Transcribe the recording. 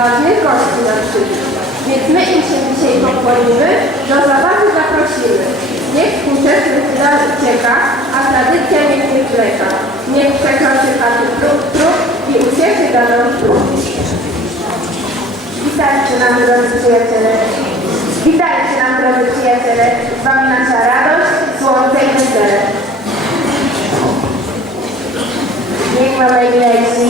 ważnych gości na przykład. Więc my im się dzisiaj pokłonimy, do zabawy zaprosimy. Niech współczesny chwila ucieka, a tradycja niech nie czeka. Niech przekroczy chaty próg, próg i ucieszy da nam próg. Witajcie nam, drodzy przyjaciele. Witajcie nam, drodzy przyjaciele. Z wami nasza radość, słońce i wesele. Niech ma najmilejsi